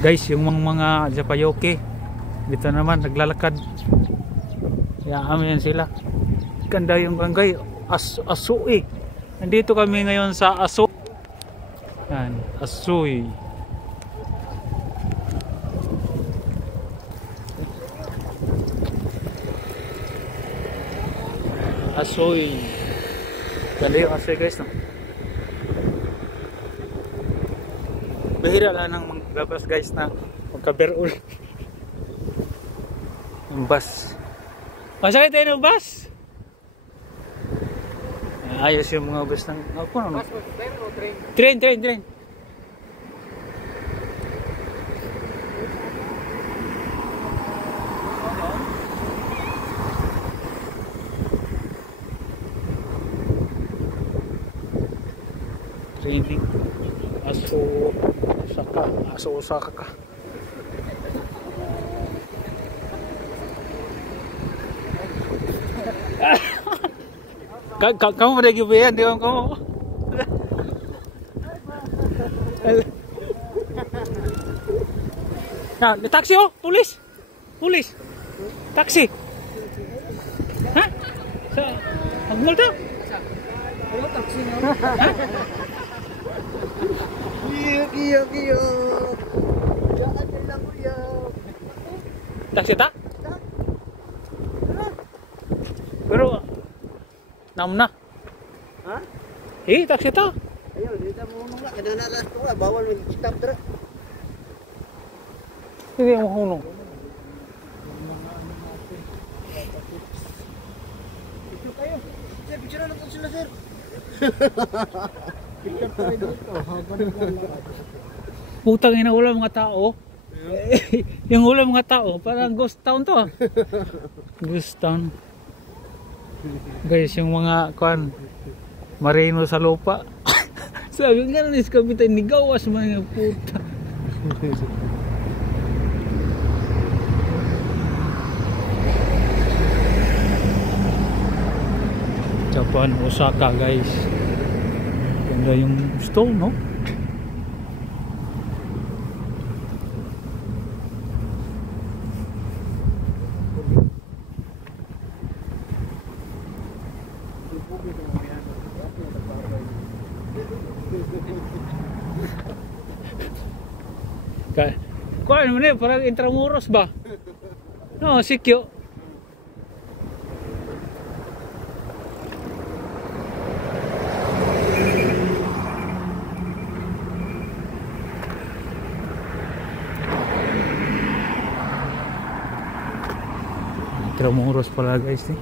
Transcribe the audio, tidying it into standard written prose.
Guys, yung mga Japayoke dito naman naglalakad. Yan sila. Ganda yung barangay Asui. Nandito kami ngayon sa Asu. Yan, Asui. Asui. Ganda yung Asui guys, no? Bahira lang ng maglabas guys na magkaberol. Yung bus. Masakit tayo ng bus? Ayos yung mga bus ng... Ano? Train. Training. Osaka ka. Kamu pada givean di kamu. Nah, di taksi oh, tulis. Taksi. Hah? Magmul tuh? Ayo taksi nya. Giyo. Jangan bilang kuya. Taksi tak? Pero namna. Ha? Taksi tak? Ayo, dito mo nung la kada na to bawal mag-stop dra. Hindi mo hunong. Ito kayo. Sir, picture na sila sir. Picture tayo dito. Putang ina, wala mga tao. Yung wala mga tao, parang ghost town to. Ghost town. Guys, yung mga marino sa lupa. Sabi nga na Kapitan ni gawas mga puta. Japan, Osaka guys. Ganda yung stone, no? Kuan mo parang Intramuros ba? No, sikyo. Intramuros pala guys, eh.